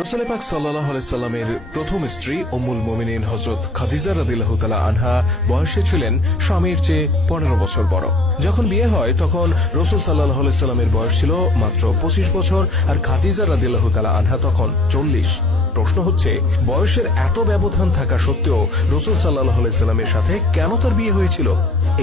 রাসূল পাক সাল্লাল্লাহু আলাইহি সাল্লামের প্রথম স্ত্রী উম্মুল মুমিনিন হযরত খাদিজা রাদিয়াল্লাহু তাআলা আনহা বয়সে ছিলেন স্বামীর চেয়ে 15 বছর বড়। যখন বিয়ে হয় তখন রাসূল সাল্লাল্লাহু আলাইহি সাল্লামের বয়স ছিল মাত্র 25 বছর আর খাদিজা রাদিয়াল্লাহু তাআলা আনহা তখন 40। প্রশ্ন হচ্ছে, বয়সের এত ব্যবধান থাকা সত্ত্বেও রাসূল সাল্লাল্লাহু আলাইহি সাল্লামের সাথে কেন তার বিয়ে হয়েছিল?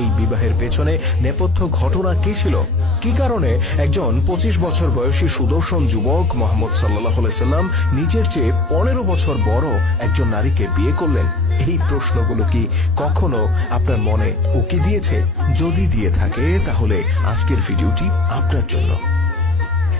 এই বিবাহের পেছনে নেপথ্য ঘটনা কি ছিল? কি কারণে একজন 25 বছর বয়সী সুদর্শন যুবক মুহাম্মদ সাল্লাল্লাহু আলাইহি সাল্লাম নিজের চেয়ে 15 বছর বড় একজন নারীকে বিয়ে করলেন? এই প্রশ্নগুলো কি কখনো আপনার মনে উকি দিয়েছে? যদি দিয়ে থাকে তাহলে আজকের ভিডিওটি আপনার জন্য।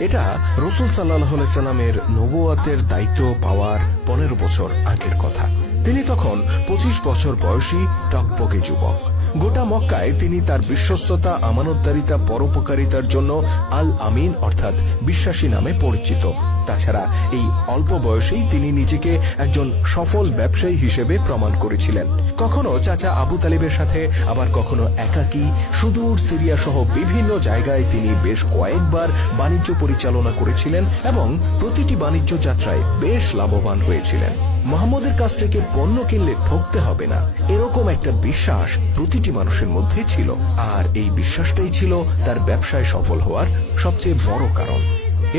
এটা রাসূল সাল্লাল্লাহু আলাইহি সাল্লামের নবুয়তের দায়িত্ব পাওয়ার 15 বছর আগের কথা। তিনি তখন 25 বছর বয়সী টকবকে যুবক। গোটা মক্কায় তিনি তার বিশ্বস্ততা, আমানতদারিতা, পরোপকারিতার জন্য আল আমিন অর্থাৎ বিশ্বাসী নামে পরিচিত। তাছাড়া এই অল্প বয়সেই তিনি নিজেকে একজন সফল ব্যবসায়ী হিসেবে প্রমাণ করেছিলেন। কখনো চাচা আবু তালিবের সাথে, আবার কখনো একাকী সুদূর সিরিয়া সহ বিভিন্ন জায়গায় তিনি বেশ কয়েকবার বাণিজ্য পরিচালনা করেছিলেন এবং প্রতিটি বাণিজ্য যাত্রায় বেশ লাভবান হয়েছিলেন। মুহাম্মদের কাছ থেকে পণ্য কিনলে ঠকতে হবে না, এরকম একটা বিশ্বাস প্রতিটি মানুষের মধ্যে ছিল। আর এই বিশ্বাসটাই ছিল তার ব্যবসায় সফল হওয়ার সবচেয়ে বড় কারণ।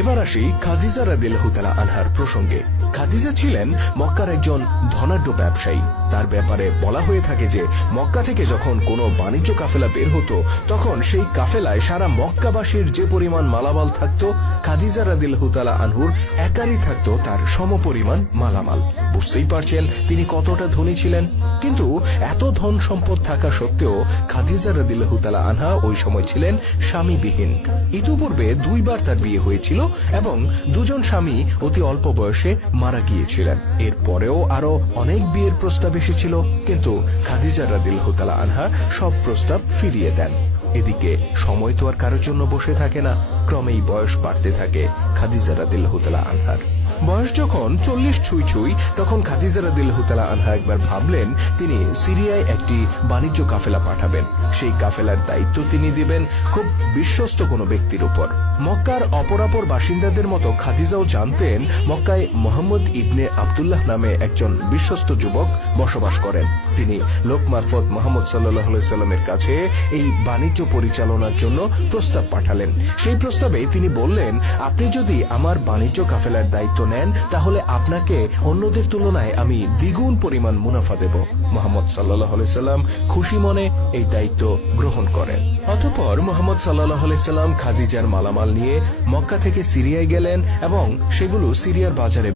এবার আসি খাদিজা রাদিয়াল্লাহু তাআলা আনহার প্রসঙ্গে। খাদিজা ছিলেন মক্কার একজন ধনাঢ্য ব্যবসায়ী। তার ব্যাপারে বলা হয়ে থাকে যে মক্কা থেকে যখন কোনো বাণিজ্য কাফেলা বের হতো তখন সেই কাফেলায় সারা মক্কাবাসীর যে পরিমাণ মালামাল থাকতো, খাদিজা রাদিয়াল্লাহু তাআলা আনহুর একারই থাকতো তার সমপরিমাণ মালামাল। বুঝতেই পারছেন তিনি কতটা ধনী ছিলেন। কিন্তু এত ধন সম্পদ থাকা সত্ত্বেও খাদিজা রাদিয়াল্লাহু তাআলা আনহা ওই সময় ছিলেন স্বামীবিহীন। ইতিপূর্বে 2 বার তার বিয়ে হয়েছিল এবং 2 জন স্বামী অতি অল্প বয়সে মারা গিয়েছিলেন। এরপরেও আরো অনেক বিয়ের প্রস্তাব এসেছিল, কিন্তু খাদিজা রাদিয়াল্লাহু তাআলা আনহা সব প্রস্তাব ফিরিয়ে দেন। এদিকে সময় তো আর কারোর জন্য বসে থাকে না। ক্রমেই বয়স বাড়তে থাকে খাদিজা রাদিয়াল্লাহু তাআলা আনহার। বয়স যখন 40 ছুঁই তখন খাদিজা রাদিয়াল্লাহু তাআলা আনহা একবার ভাবলেন তিনি সিরিয়ায় একটি বাণিজ্য কাফেলা পাঠাবেন। সেই কাফেলার দায়িত্ব তিনি দিবেন খুব বিশ্বস্ত কোনো ব্যক্তির উপর। মক্কার অপরাপর বাসিন্দাদের মতো খাদিজাও জানতেন মক্কায় মুহাম্মদ ইবনে আব্দুল্লাহ নামে একজন বিশ্বস্ত যুবক বসবাস করেন। তিনি লোক মারফত মুহাম্মদ সাল্লাল্লাহু আলাইহি সাল্লামের কাছে এই বাণিজ্য পরিচালনার জন্য প্রস্তাব পাঠালেন। সেই প্রস্তাবে তিনি বললেন, আপনি যদি আমার বাণিজ্য কাফেলার দায়িত্ব নেন তাহলে আপনাকে অন্যদের তুলনায় আমি দ্বিগুণ পরিমাণ মুনাফা দেব। মুহাম্মদ সাল্লাল্লাহু আলাইহি সাল্লাম খুশি মনে এই দায়িত্ব গ্রহণ করেন। অতঃপর মুহাম্মদ সাল্লাল্লাহু আলাইহি সাল্লাম খাদিজার মালামাল নিয়ে মক্কা থেকে সিরিয়ায় গেলেন এবং সেগুলো সিরিয়ার বাজারে